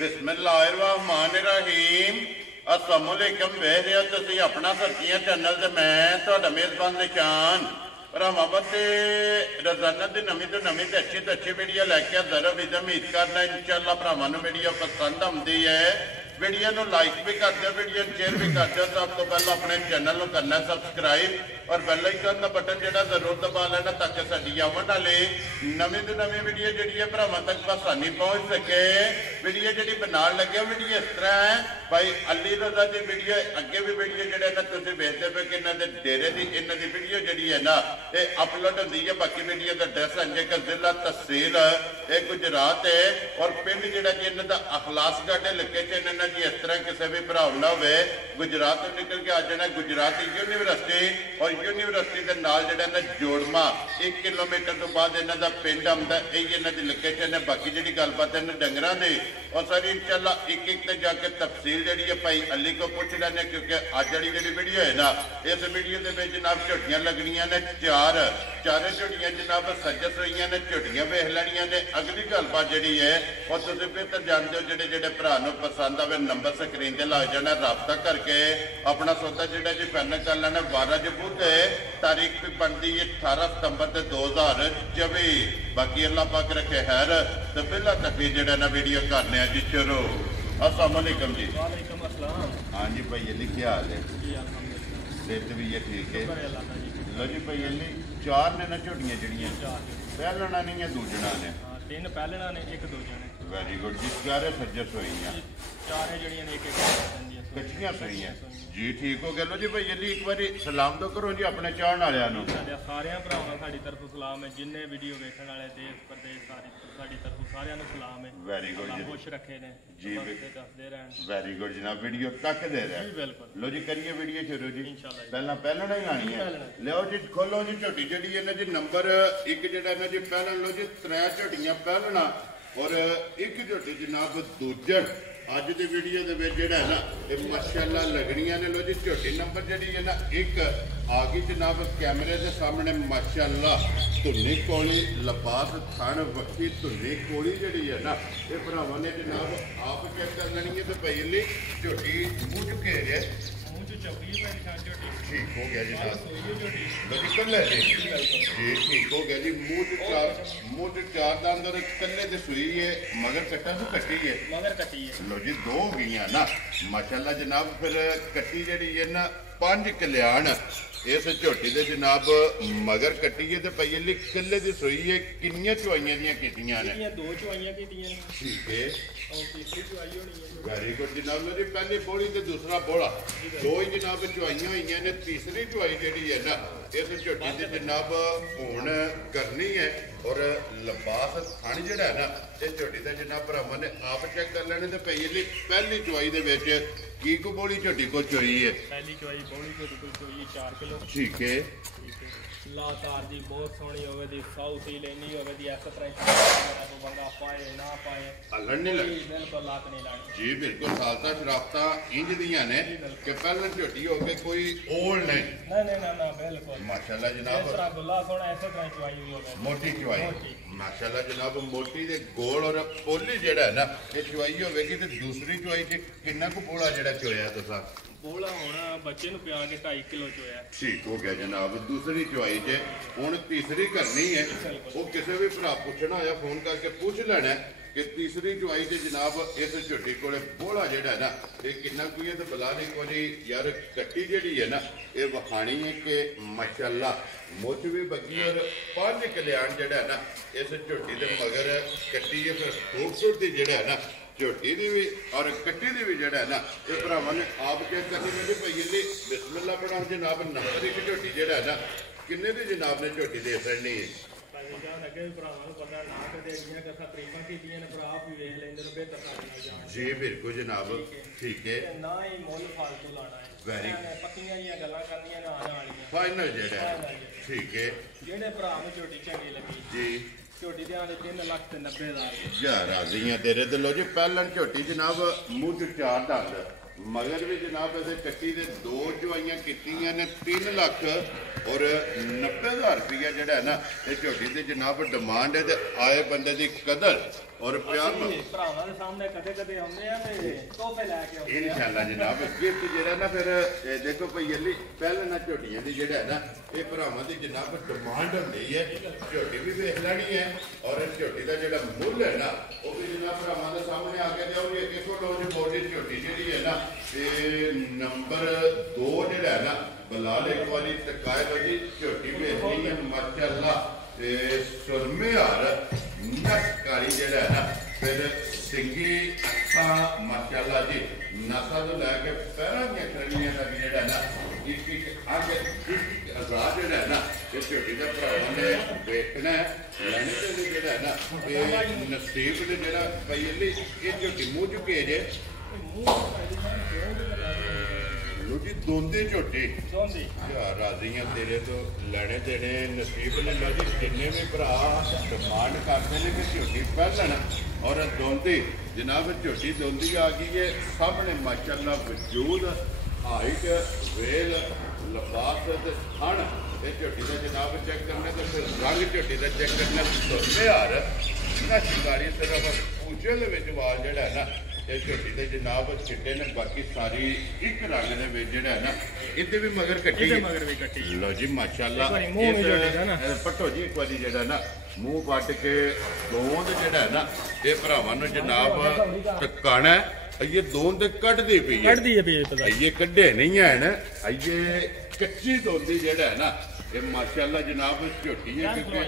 बिस्मिल्लाहिर्रहमानिर्रहीम अस्सलामुअलैकुम वेख रहे हो तुसीं अपना सरकियां चैनल ते मैं तुहाडा मेज़बान निशान भरावां ते रोजाना दी नवीं तो अच्छी वीडियो लैके हाज़र हो। उम्मीद करना इंशाअल्लाह भरावां नूं वीडियो पसंद आउंदी है। वीडियो नूं लाइक भी कर दो, वीडियो शेयर भी कर दो। सब तो पहले अपने चैनल नूं करना सब्सक्राइब और बेल आइकन का बटन जिहड़ा जरूर दबा लेना ताकि साडी आउण वाली नवीं तो नवीं वीडियो जिहड़ी है भरावां तक आसानी पहुँच सके। वीडियो जिहड़ी बनाउण लगे वीडियो इस तरह है भाई अली रज़ा की वीडियो अगे भी वीडियो जिहड़े ना तुसीं वेखदे पे कि इन्हां दे डेरे दी इन्हां दी वीडियो जिहड़ी है ना ये अपलोड होंदी है। बाकी वीडियो का एड्रैस अंजे का जिला तहसील ये गुजरात है और पिंड जिहड़ा जी इन्हां दा अखलासगढ़ लोकेशन इन्हां जी इस तरह किसी भी भरा ना हो गुजरात तो निकल के आ जाना गुजरात यूनीवर्सिटी और यूनीवर्सिटी के नाल जिहड़ा जोड़मा 1 किलोमीटर तो बाद इन्हां दा पिंड आउंदा यही इन्हां दी लोकेशन है। बाकी जिहड़ी गलबात है डंगरां दी और सारी इंशाअल्लाह एक ते जाके तफसील जिहड़ी है भाई अली को पूछ लैने क्योंकि अज वाली जिहड़ी वीडियो है ना इस वीडियो दे विच जनाब झोटियां लगनियां ने चारे झोटियां जनाब सजस होईयां ने झोटियां वेख लैणियां ने। अगली गलबात जिहड़ी है और तुसीं बेहतर जानदे हो जिहड़े भरा नूं पसंद आवे नंबर स्क्रीन ते लग जाना राबता करके अपना सौदा जिहड़ा जी फाइनल कर लेना। 12 जबू ते तारीख भी बनती है 18 सितंबर 2024। बाकी अल्लाह पाक रखे खैर तो पहला तक जिहड़ा ना वीडियो करने जी शुरू। अस्सलाम वालेकुम जी। वालेकुम अस्सलाम। हाँ जी भाई अली क्या हाल है? सेहत भी है ठीक है। लो जी भाई अली चार ने ना झोटियां जड़ियां पहलना नहीं है दूजना ने 3 पहलना ने 1 दूजा ने। वेरी गुड जी। चारे सज्जस हुई चारे जड़ियां ने 1 कच्चियां सही हैं जी ठीक हो गया। लो जी भाई अली एक बार सलाम तो करो जी अपने चाहण वालियां नूं। सारे भरावां साडी तरफ सलाम है जिन्ने वीडियो वेखण वाले देश प्रदेश साडी तरफ सारियां नूं सलाम है। वेरी गुड जी खुश रखे ने जी दसदे रहन। वेरी गुड जनाब वीडियो तक दे रहे जी बिल्कुल। लो जी करिए वीडियो शुरू जी। इंशाअल्लाह पहलना ही लानी है। लो जी खोलो जी झोटी जी है ना जी नंबर 1 जिहड़ा ना जी पहलन। लो जी 3 झोटियां पहलना और 1 झोटी जनाब दूजन अज की वीडियो के जोड़ा है ना ये माशाअल्लाह लगनिया ने। लो जी झोटी नंबर जी है ना 1 आ गई जनाब कैमरे के सामने माशाअल्लाह धुनी कोली लबास थन वक्की धुनी कोली जी है ना ये भरावां ने जनाब आप चेक कर लेनी है। तो पहली झोटी मुँह चुके है ठीक हो गया जनाब कल्ले जी ठीक हो गया जी। मुँह चार दंद और कल्ले से सुई है मगर कट्टा तो कट्टी है लो जी 2 हो गई ना माशाअल्लाह जनाब। फिर कट्टी जी है ना 5 कल्याण इस झोटी दे जनाब मगर कट्टी है तो पई अली कल्ले की सुई है कितनियां चुवाइयां दियां कीतियां ने? 2 चुवाइयां कीतियां ने ठीक है और तीसरी चुवाई होनी है। वेरी गुड जनाब। लो जी पहली बोली तो दूसरा बोला 2 ही जनाब चुवाइयां हुई ने। तीसरी चुवाई जी है ना इस झोटी की जनाब हुण करनी है और लबास थन जिहड़ा है ना इस झोटी का जनाब भरावां ने आप चेक कर लेने। तो पई अली पहली चुवाई दे विच की को बोली झोटी को चोई है? पहली चुवाई बोली झोटी को चोई 4 किलो ठीक है। लातार दी बहुत सोहनी होवे दी साउथ ही लेनी होवे दी ऐसा तरह तो बंदा पाए ना पाए हलन नहीं लग बिल्कुल लात नहीं लानी जी बिल्कुल। सालता शराफता इंज दियां ने कि पहले झोटी हो गई कोई ओल्ड नहीं ना बिल्कुल माशाअल्लाह जनाब। इस तरह दुल्ला सोना ऐसे तरह चुवाई हुई होवे मोटी चुवाई माशाअल्लाह जनाब मोटी दे गोल और पोली जेड़ा है ना ये चुवाई होगी। तो दूसरी चुवाई च कितना को पोला जेड़ा चोया तुसा? बोला होना बच्चे नु प्या के 2.5 किलो चोया ठीक हो गया जनाब। दूसरी चुवाई च हुण तीसरी करनी है वो किसी भी भरा पूछना आया फोन करके पूछ लेना कि तीसरी चुवाई च जनाब इस झोटी को बोला जेड़ा है ना ये कितना कोई है। तो बला नहीं कोई यार कट्टी जी है ना ये वखाणी है कि माशाअल्लाह मुच भी बगी और 5 कल्याण जड़ा है ना इस झोटी के मगर कट्टी है। फिर खूबसूरती जड़ा है ना झोटी की भी और कट्टी की भी जड़ा है ना ये भरावां ने आप चेक करनी है। भाई अली बिस्मिल्लाह पढ़ा जनाब नंबर 1 झोटी जड़ा है ना किन्ने की जनाब ने झोटी दे सकनी है? जी बिल्कुल जनाब ठीक है ना ही मोल फालतू लाना है वेरी पक्कियां जियां गल्लां करनियां ना आने वालियां फाइनल जेड़ा ठीक है जेड़े भरा नूं झोटी चंगी लगी जी झोटी दे आने 3,90,000 यार राजी हैं तेरे ते। लो जी पहलन झोटी जनाब मुँह 4 दंद मगर भी जनाब ऐसे कट्टी दे 2 चुवाइयां कीतियां ने 3 लाख और 90,000 रुपया जड़ा है ना ये झोटी की जनाब डिमांड है। तो आए बंदे की कदर और प्यार ਭਰਾਵਾਂ ਦੇ ਸਾਹਮਣੇ ਕਦੇ ਕਦੇ ਆਉਂਦੇ ਆ ਤੇ ਤੋਹਫੇ ਲੈ ਕੇ ਆਉਂਦੇ ਆ इंशाल्लाह जनाब गिफ्ट जेड़ा ना फिर देखो भाई अली पहले ना झोटियां दी जेड़ा है ना ये भरावां दी जनाब डिमांड होंदी है झोटी भी वेख लेनी है और झोटी दा जेड़ा मुੱਲ है ना वो भी जनाब भरावां दे सामने आके देओगे देखो लो जी बॉडी झोटी जेड़ी है ना ये नंबर 2 जेड़ा है ना बलाल एक बारी टकाए वाली झोटी वेखनी है माशाअल्लाह ते सुरमे हार नसकारी जेड़ा है ना फिर सिंगी अखा माशाअल्लाह जी नसा तो लैके पैरों दी खड़ियां तक जेड़ा ना एक एक अग एक आजाद जेड़ा है ना ये झोटी का भरावां ने देखना है लैने ते जेड़ा है ना ये नसीब ने जेड़ा भाई अली ये झोटी मुंह चुके जे लोजी दोंदे झोटी यार राजी हैं तेरे तो लैने देने नसीब ने लोजी जिन्ने भी भरा डिमांड करते हैं कि झोटी पहलन और दोंदी जनाब झोटी दोंदी आ गई है सामने माशाअल्लाह वजूद हाइट वेल लिबास थन ये झोटी का जनाब चेक करना तो फिर रंग झोटी का चेक करना सुरमे हार ना शिकारी सिर्फ पूछे वाल जड़ा है ना ये झोटी के जनाब चिट्टे ने बाकी सारी एक रंग के जेड़ा है ना इतने भी मगर कट्टी लो जी माशाअल्लाह पट्टो जी एक बार जेड़ा ना मूँह पट के दोंद जेड़ा है ना ये भरावां नूं जनाब टकाना है ये दोंद कटदी पई है ये कड्डे नहीं है ये कच्ची दोंदी जेड़ा है ना ये माशाअल्लाह जनाब झोटी है क्योंकि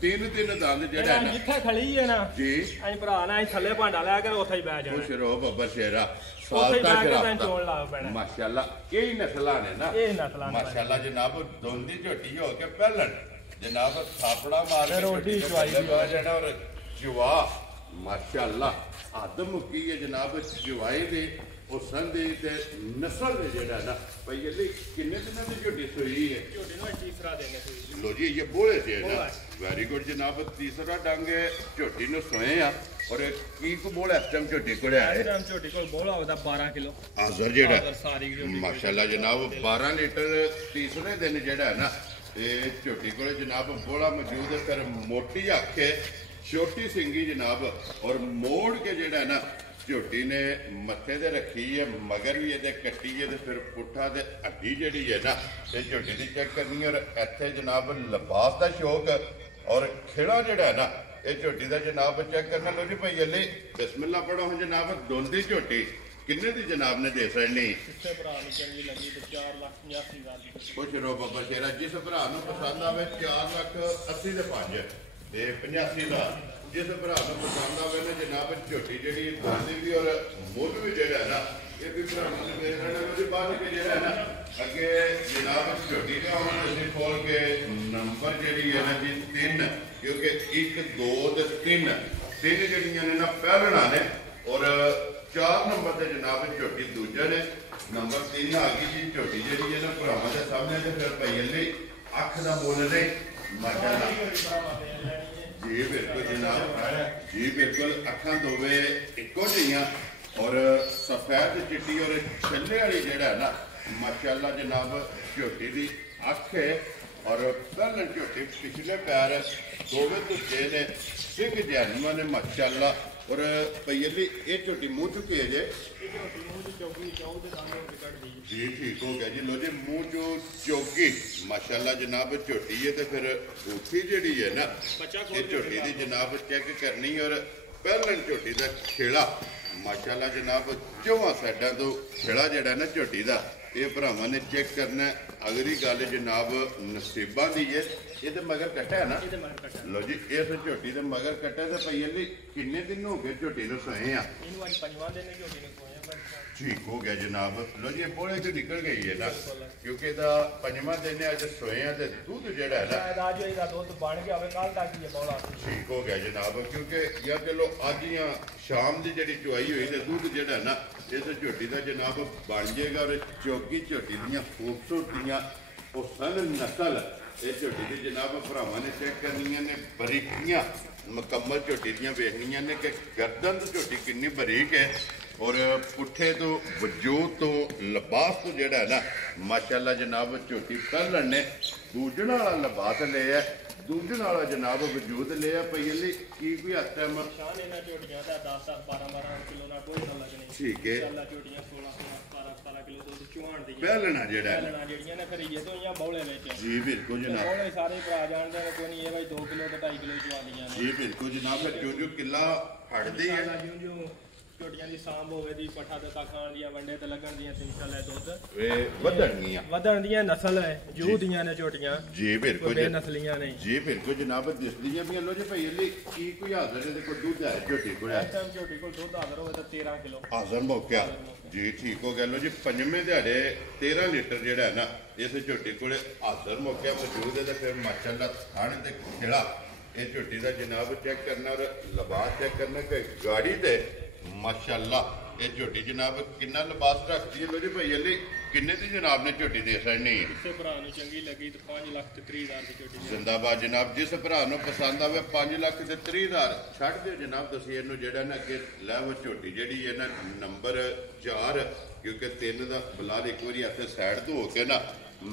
तीन दंद जेड़ा है ना जिथे खड़ी है ना जी ਅਸੀਂ ਭਰਾ ਨੇ ਅਸੀਂ ਥੱਲੇ ਭਾਂਡਾ ਲੈ ਕੇ ਉੱਥੇ ਹੀ ਬਹਿ ਜਾਣਾ खुश रहो बब्बर शेरा ਉੱਥੇ ਹੀ ਬਹਿ ਕੇ ਤੈਨੂੰ ਚੋਣ ਲਾ ਪੈਣਾ माशाअल्लाह यही नस्लां ने ना ਇਹ ਨਸਲਾਂ ਨੇ माशाअल्लाह जनाब दोंदी झोटी हो के पहलन जनाब थापड़ा मार के रोटी झोटी चवाई दे पहले जाना और जवा माशाअल्लाह आदम की है जनाब जवाई दे और संदी ते नस्ल दे जेड़ा ना भाई ये किन्ने दिनों की झोटी सोई है ਝੋਟੀ ਨੂੰ ਤੀਸਰਾ ਦੇਣੇ ਸੀ लो जी ये बोले थे ना वेरी गुड जनाब तीसरा डंग है झोटी नु सोए आ और की को बोला इस टाइम झोटी को ਇਸ है ਟਾਈਮ ਝੋਟੀ ਕੋਲ ਬੋਲਾ ਉਹਦਾ 12 ਕਿਲੋ आजर जेड़ा ਆਦਰ ਸਾਰੀ ਝੋਟੀ माशाल्लाह जनाब 12 लीटर तीसरे दिन जेड़ा है ना ये झोटी को जनाब बोला मौजूद है फिर मोटी अख है छोटी सिंगी जनाब और मोड़ के जेड़ा है ना झोटी ने मथे ते रखी है मगर भी ये कट्टी है फिर पुट्ठा ते हड्डी जेड़ी है ना ये झोटी की चेक करनी और इत्थे जनाब लिबास का शौक और खिड़ा जेड़ा है ना ये झोटी का जनाब चेक करना लो जी भाई अली बिस्मिल्लाह पढ़ो हम जनाब दोंदी झोटी किन्ने दी जनाब ने दे सकनी ਕਿਸੇ ਭਰਾ ਨੂੰ ਚੰਗੀ ਲੱਗੀ ਤੇ 4,85,000 ਦੀ खुश रहो बाबा शेरा जिस भरा पसंद आवे 4,80,000 दे 5 ते 85,000 जिस भरा पसंद आवे ना जनाब झोटी जी दोंदी भी और मुੱਲ भी जेड़ा है ना ये भी भरा बाद के जेड़ा है ना अगे जनाब झोटी का हम खोल के नंबर जी है ना जी 3 क्योंकि 1 2 ते 3 जड़ियां ने ना पहलना ने और 4 नंबर से जनाब झोटी दूजा ने नंबर 3 आ गई जी झोटी जी है ना भरावां के सामने तो फिर भाई अली अख का मुੱਲ ने माशाअल्लाह जी बिल्कुल जनाब जी बिल्कुल अखा दोवे इको जिहियां और सफेद चिट्टी और छल्ले वाली जेड़ा है ना माशाअल्लाह जनाब झोटी की अख है और पहले झोटी पिछले पैर दोवे धुचे ने सिंह जैनुआ ने माशाअल्लाह और भैया ये झोटी मुँह चुकी है जे जी ठीक हो गया जी लो जी मुँह जो चौकी माशाअल्लाह जनाब झोटी है तो फिर बूथी जी है ना ये झोटी की जनाब चेक करनी और पहले झोटी का खेड़ा माशाअल्लाह जनाब चौहां साइडा तो खेड़ा जड़ा ना झोटी का ये भरावां ने चेक करना अगली गल जनाब नसीबा की है ये तो मगर कट्टा है ना लो जी इस झोटी के मगर कट्टा तो भई अली किन्ने दिन हो गए झोटी नूं सोए आ ठीक हो गया जनाब लो जी बोले तो निकल गई है ना क्योंकि पंजवा दिन अज सोए तो दूध जेड़ा है ना ठीक हो गया जनाब क्योंकि या चलो अज या शाम की जी चुआई हुई तो दूध जेड़ा है ना इस झोटी का जनाब बन जाएगा और चौकी झोटी दियाँ खूबसूरतियाँ वो सन नस्ल ये झोटी की जनाब भरावां ने चेक करनियां ने बरीकियां मुकम्मल झोटी दियां वेखनियां ने कि गर्दन तो झोटी कितनी बरीक है ਔਰ ਪੁੱਠੇ ਤੋਂ ਵਜੂਦ ਤੋਂ ਲਿਬਾਸ ਤੋਂ ਜਿਹੜਾ ਨਾ ਮਾਸ਼ਾਅੱਲਾ ਜਨਾਬ ਝੋਟੀ ਪਹਿਲਣ ਨੇ ਦੂਜਣ ਵਾਲਾ ਲਿਬਾਸ ਲਿਆ, ਦੂਜਣ ਵਾਲਾ ਜਨਾਬ ਵਜੂਦ ਲਿਆ ਪਈ ਲਈ ਕੀ ਕੋਈ ਹੱਥ ਹੈ ਸ਼ਾਨ ਇਹਨਾਂ ਝੋਟੀਆਂ ਦਾ 10 12 ਕਿਲੋ ਨਾਲ ਕੋਈ ਨਾ ਲੱਗਣੀ। ਠੀਕ ਹੈ ਇਨਸ਼ਾਅੱਲਾ ਝੋਟੀਆਂ 16 17 ਕਿਲੋ ਦੁੱਧ ਚੁਹਾਣ ਦੀਆਂ ਪਹਿਲਣਾ ਜਿਹੜਾ ਪਹਿਲਣਾ ਜਿਹੜੀਆਂ ਨੇ ਖਰੀਏ ਤੋਂ ਜਾਂ ਬੌਲੇ ਵਿੱਚ ਜੀ ਬਿਲਕੁਲ ਜਨਾਬ, ਬੌਲੇ ਸਾਰੇ ਭਰਾ ਜਾਣਦੇ ਨੇ ਕੋਈ ਨਹੀਂ ਇਹ ਭਾਈ 2 ਕਿਲੋ ਤੇ 2.5 ਕਿਲੋ ਚੁਆਉਂਦੀਆਂ ਨੇ ਜੀ ਬਿਲਕੁਲ ਜਨਾਬ। ਜੋ ਜੋ ਕਿੱਲਾ ਫੜਦੀ ਹੈ ਜਿਉਂ ਝੋਟੀਆਂ ਦੀ ਸਾਂਭ ਹੋਵੇ ਦੀ ਪੱਠਾ ਦਿੱਤਾ ਖਾਣ ਦੀਆਂ ਵੰਡੇ ਤੇ ਲੱਗਣ ਦੀਆਂ ਤੇ ਇਨਸ਼ਾਅੱਲਾ ਦੁੱਧ ਇਹ ਵਧਣਗੀਆਂ ਵਧਣ ਦੀਆਂ ਨਸਲ ਹੈ ਜੂ ਦੀਆਂ ਨੇ ਝੋਟੀਆਂ ਜੀ ਬਿਲਕੁਲ ਬੇ ਨਸਲੀਆਂ ਨੇ ਜੀ ਬਿਲਕੁਲ ਜਨਾਬ ਦਿਸਦੀਆਂ ਵੀ ਲੋ ਜੀ ਭਾਈ ਲਈ ਕੀ ਕੋਈ ਹਾਜ਼ਰ ਹੈ ਦੇਖੋ ਦੁੱਧ ਹੈ ਝੋਟੀ ਕੋਲ ਇਸ ਟਾਈਮ ਝੋਟੀ ਕੋਲ ਦੁੱਧ ਹਾਜ਼ਰ ਹੋਵੇ ਤਾਂ 13 ਕਿਲੋ ਹਾਜ਼ਰ ਮੌਕਿਆ ਜੀ ਠੀਕ ਹੋ ਗਿਆ ਲੋ ਜੀ ਪੰਜਵੇਂ ਦਿਹਾੜੇ 13 ਲੀਟਰ ਜਿਹੜਾ ਹੈ ਨਾ ਇਸ ਝੋਟੀ ਕੋਲੇ ਹਾਜ਼ਰ ਮੌਕਿਆ ਮੌਜੂਦ ਹੈ ਤੇ ਫਿਰ ਮਾਸ਼ਾਅੱਲਾ ਥਣ ਤੇ ਖਿਲਾ ਇਹ ਝੋਟੀ ਦਾ ਜਨਾਬ ਚੈੱਕ ਕਰਨਾ ਔਰ ਲਿਬਾਸ ਚੈੱਕ ਕਰਨਾ ਕਿ ਗਾੜੀ ਤੇ ਮਾਸ਼ਾਅੱਲਾ ਇਹ ਝੋਟੀ ਜਨਾਬ ਕਿੰਨਾ ਲਿਬਾਸ ਰੱਖਦੀ ਹੈ ਲੋ ਜੀ ਭਾਈ ਅਲੀ ਕਿੰਨੇ ਦੀ ਜਨਾਬ ਨੇ ਝੋਟੀ ਦੇ ਸਕਣੀ ਕਿਸੇ ਭਰਾ ਨੂੰ ਚੰਗੀ ਲੱਗੀ ਤਾਂ 5 ਲੱਖ ਤੇ 30 ਹਜ਼ਾਰ ਦੀ ਝੋਟੀ ਜ਼ਿੰਦਾਬਾਦ ਜਨਾਬ। ਜਿਸ ਭਰਾ ਨੂੰ ਪਸੰਦ ਆਵੇ 5 ਲੱਖ ਤੇ 30 ਹਜ਼ਾਰ ਛੱਡ ਦਿਓ ਜਨਾਬ। ਤੁਸੀਂ ਇਹਨੂੰ ਜਿਹੜਾ ਨਾ ਅੱਗੇ ਲੈ ਉਹ ਝੋਟੀ ਜਿਹੜੀ ਹੈ ਨਾ ਨੰਬਰ 4 ਕਿਉਂਕਿ 3 ਦਾ ਬਲਾਦ ਇੱਕ ਵਾਰੀ ਇੱਥੇ ਸਾਈਡ ਤੋਂ ਹੋ ਕੇ ਨਾ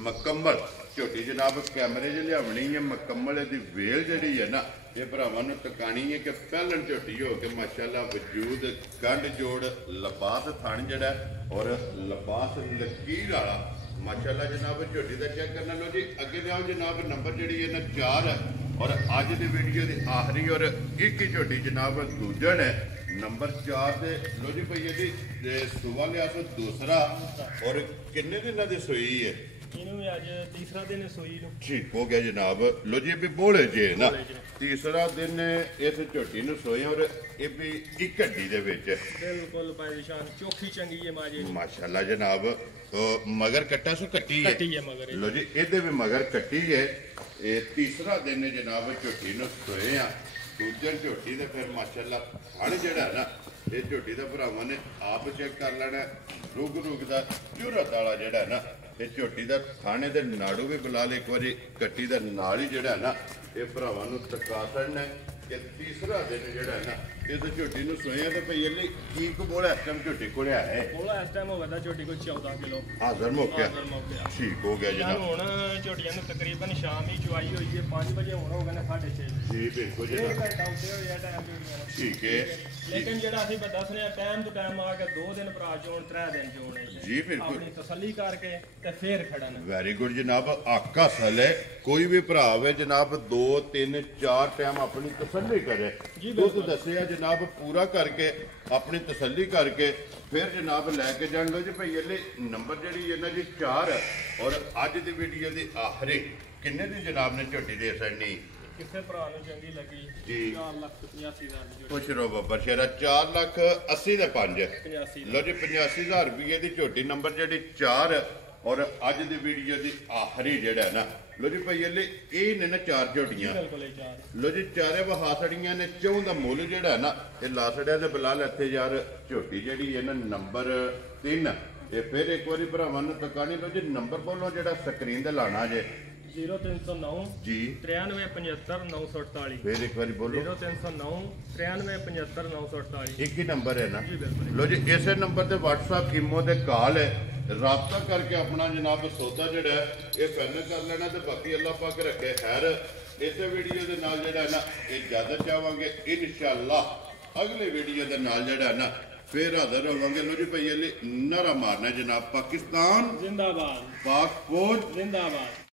ਮੁਕੰਮਲ ਝੋਟੀ ਜਨਾਬ ਕੈਮਰੇ 'ਚ ਲਿਆਉਣੀ ਹੈ ਮੁਕੰਮਲ ਇਹਦੀ ਵੇਲ ਜਿਹੜੀ ਹੈ ਨਾ ਇਹ ਭਰਾਵਾਂ ਨੂੰ ਟਿਕਾਣੀ ਹੈ ਕਿ ਪਹਿਲਣ ਝੋਟੀ ਹੋ ਕੇ ਮਾਸ਼ਾਅੱਲਾ ਵਜੂਦ ਗੰਢ ਜੋੜ ਲਿਬਾਸ ਥਣ ਜਿਹੜਾ ਔਰ ਲਿਬਾਸ ਲਕੀਰ ਵਾਲਾ ਮਾਸ਼ਾਅੱਲਾ ਜਨਾਬ ਝੋਟੀ ਦਾ ਚੈੱਕ ਕਰਨਾ ਲੋ ਜੀ ਅੱਗੇ ਜਾਓ ਜਨਾਬ ਨੰਬਰ ਜਿਹੜੀ ਹੈ ਨਾ 4 ਹੈ ਔਰ ਅੱਜ ਦੀ ਵੀਡੀਓ ਦੀ ਆਖਰੀ ਔਰ ਇੱਕ ਹੀ ਝੋਟੀ ਜਨਾਬ ਦੂਜਣ ਹੈ ਨੰਬਰ 4 ਦੇ ਲੋ ਜੀ ਭਈ ਇਹਦੀ ਸੁਬਾ ਲਿਆ ਸੋ ਦੂਸਰਾ ਔਰ ਕਿੰਨੇ ਦਿਨਾਂ ਦੀ ਸੋਈ ਹੈ ਇਹਨੂੰ ਵੀ ਅੱਜ ਤੀਸਰਾ ਦਿਨ ਸੋਈ ਨੂੰ ਠੀਕ ਹੋ ਗਿਆ ਜਨਾਬ। ਲੋ ਜੀ ਇਹ ਵੀ ਬੋਲੇ ਜੇ ਨਾ ਤੀਸਰਾ ਦਿਨ ਇਸ ਝੋਟੀ ਨੂੰ ਸੋਏ ਔਰ ਇਹ ਵੀ ਇੱਕ ਹੱਡੀ ਦੇ ਵਿੱਚ ਬਿਲਕੁਲ ਪਰੇਸ਼ਾਨ ਚੋਖੀ ਚੰਗੀ ਹੈ ਮਾਜੇ ਦੀ ਮਾਸ਼ਾਅੱਲਾ ਜਨਾਬ। ਮਗਰ ਕੱਟਾ ਸੋ ਕੱਟੀ ਹੈ ਮਗਰ ਲੋ ਜੀ ਇਹਦੇ ਵੀ ਮਗਰ ਕੱਟੀ ਹੈ। ਇਹ ਤੀਸਰਾ ਦਿਨ ਹੈ ਜਨਾਬ ਝੋਟੀ ਨੂੰ ਸੋਏ ਆ ਦੂਜੇ ਝੋਟੀ ਦੇ ਫਿਰ ਮਾਸ਼ਾਅੱਲਾ ਹਣ ਜਿਹੜਾ ਨਾ ਇਹ ਝੋਟੀ ਦਾ ਭਰਾਵਾਂ ਨੇ ਆਪ ਚੈੱਕ ਕਰ ਲੈਣਾ ਰੁਗ ਦਾ ਜੁਰਤ ਵਾਲਾ ਜਿਹੜਾ ਨਾ ਇਹ ਝੋਟੀ ਦਾ ਖਾਣੇ ਦੇ ਨਾੜੂ ਵੀ ਬੁਲਾ ਲੈ ਇੱਕ ਵਾਰੀ ਕੱਟੀ ਦਾ ਨਾਲ ਹੀ ਜਿਹੜਾ ਨਾ ਇਹ ਭਰਾਵਾਂ ਨੂੰ ਤਕਾ ਛੱਡਣਾ ਕਿ ਤੀਸਰਾ ਦਿਨ ਜਿਹੜਾ ਨਾ ਇਹ ਝੋਟੀ ਨੂੰ ਸੋਇਆ ਤੇ ਭਈ ਇਹਨੇ ਕੀ ਕੋ ਬੋਲਾ ਇਸ ਟਾਈਮ ਝੋਟੀ ਕੋਲ ਹੈ ਬੋਲਾ ਇਸ ਟਾਈਮ ਹੋਵੇਗਾ ਝੋਟੀ ਕੋਲ 14 ਕਿਲੋ ਹਾਜ਼ਰ ਮੌਕਿਆ ਠੀਕ ਹੋ ਗਿਆ ਜਨਾਬ। ਹੁਣ ਝੋਟੀਆਂ ਨੂੰ ਤਕਰੀਬਨ ਸ਼ਾਮ ਹੀ ਚੁਆਈ ਹੋਈ ਹੈ 5 ਵਜੇ ਹੁਣ ਹੋ ਗਏ ਨੇ 6:30 ਜੀ ਬਿਲਕੁਲ ਜਨਾਬ ਠੀਕ ਹੈ ਲੇਕਿਨ ਜਿਹੜਾ ਅਸੀਂ ਦੱਸ ਰਹੇ ਆ ਟਾਈਮ ਤੋਂ ਟਾਈਮ ਆ ਕੇ 2 ਦਿਨ ਭਰਾ ਚੋਣ 3 ਦਿਨ ਚੋਣ ਜੀ ਬਿਲਕੁਲ ਆਪਣੀ ਤਸੱਲੀ ਕਰਕੇ ਤੇ ਫੇਰ ਖੜਨ ਵੈਰੀ ਗੁੱਡ ਜਨਾਬ। ਆਕਾ ਸਲ ਹੈ ਕੋਈ ਵੀ ਭਰਾ ਹੋਵੇ ਜਨਾਬ 2 3 4 ਟਾਈਮ ਆਪਣੀ ਤਸੱਲੀ ਕਰੇ ਦੁੱਧ ਦੱਸਿਆ ਜਨਾਬ ਪੂਰਾ ਕਰਕੇ ਆਪਣੀ ਤਸੱਲੀ ਕਰਕੇ ਫਿਰ ਜਨਾਬ ਲੈ ਕੇ ਜਾਣ ਲੋ ਜੀ ਭਈ ਇਹਲੇ ਨੰਬਰ ਜਿਹੜੀ ਇਹਨਾਂ ਦੀ 4 ਔਰ ਅੱਜ ਦੀ ਵੀਡੀਓ ਦੀ ਆਖਰੀ ਕਿੰਨੇ ਦੀ ਜਨਾਬ ਨੇ ਝੋਟੀ ਦੇ ਸੜਨੀ ਕਿਸੇ ਭਰਾ ਨੂੰ ਚੰਗੀ ਲੱਗੀ ਜੀ 4,85,000 ਦੀ ਖੁਸ਼ ਰਹੋ ਬੱਬਰ ਸ਼ੇਰਾ 4,80,000 ਦੇ 5 85 ਲੋ ਜੀ 85,000 ਰੁਪਏ ਦੀ ਝੋਟੀ ਨੰਬਰ ਜਿਹੜੀ 4 ਔਰ ਅੱਜ ਦੀ ਵੀਡੀਓ ਦੀ ਆਖਰੀ ਜਿਹੜਾ ਨਾ ਲੋ ਜੀ ਭਾਈ ਇਹ ਨੇ ਨਾ 4 ਝੋਟੀਆਂ ਬਿਲਕੁਲ ਇਹ 4 ਲੋ ਜੀ ਚਾਰੇ ਵਹਾਸੜੀਆਂ ਨੇ ਚੌਂ ਦਾ ਮੁੱਲ ਜਿਹੜਾ ਨਾ ਇਹ ਲਾਸੜਿਆ ਦੇ ਬਲਾਲ ਇੱਥੇ ਯਾਰ ਝੋਟੀ ਜਿਹੜੀ ਹੈ ਨਾ ਨੰਬਰ 3 ਇਹ ਫਿਰ ਇੱਕ ਵਾਰੀ ਭਰਾਵਾਂ ਨੂੰ ਤਕਾਣੀ ਲੋ ਜੀ ਨੰਬਰ ਬੋਲੋ ਜਿਹੜਾ ਸਕਰੀਨ ਤੇ ਲਾਣਾ ਜੇ 0309 ਜੀ 9375 ਫਿਰ ਇੱਕ ਵਾਰੀ ਬੋਲੋ 0309 9375 ਇੱਕ ਹੀ ਨੰਬਰ ਹੈ ਨਾ ਲੋ ਜੀ ਇਸੇ ਨੰਬਰ ਤੇ WhatsApp ਇਮੋ ਤੇ ਕਾਲ ਹੈ ਰਾਬਤਾ ਕਰਕੇ ਆਪਣਾ ਜਨਾਬ ਸੌਦਾ ਜਿਹੜਾ ਇਹ ਫਾਈਨਲ ਕਰ ਲੈਣਾ ਤੇ ਬਾਕੀ ਅੱਲਾਹ ਪਾਕ ਰੱਖੇ ਖੈਰ। ਇਸੇ ਵੀਡੀਓ ਦੇ ਨਾਲ ਜਿਹੜਾ ਨਾ ਇਹ ਇਜਾਜ਼ਤ ਚਾਹਾਂਗੇ ਇਨਸ਼ਾਅੱਲਾ ਅਗਲੇ ਵੀਡੀਓ ਦੇ ਨਾਲ ਜਿਹੜਾ ਨਾ ਫਿਰ ਹਾਜ਼ਰ ਹੋਵਾਂਗੇ। ਲੋ ਜੀ ਭਈ ਨਾਰਾ ਮਾਰਨਾ ਜਨਾਬ ਪਾਕਿਸਤਾਨ ਜ਼ਿੰਦਾਬਾਦ ਪਾਕ ਫੌਜ ਜ਼ਿੰਦਾਬਾਦ।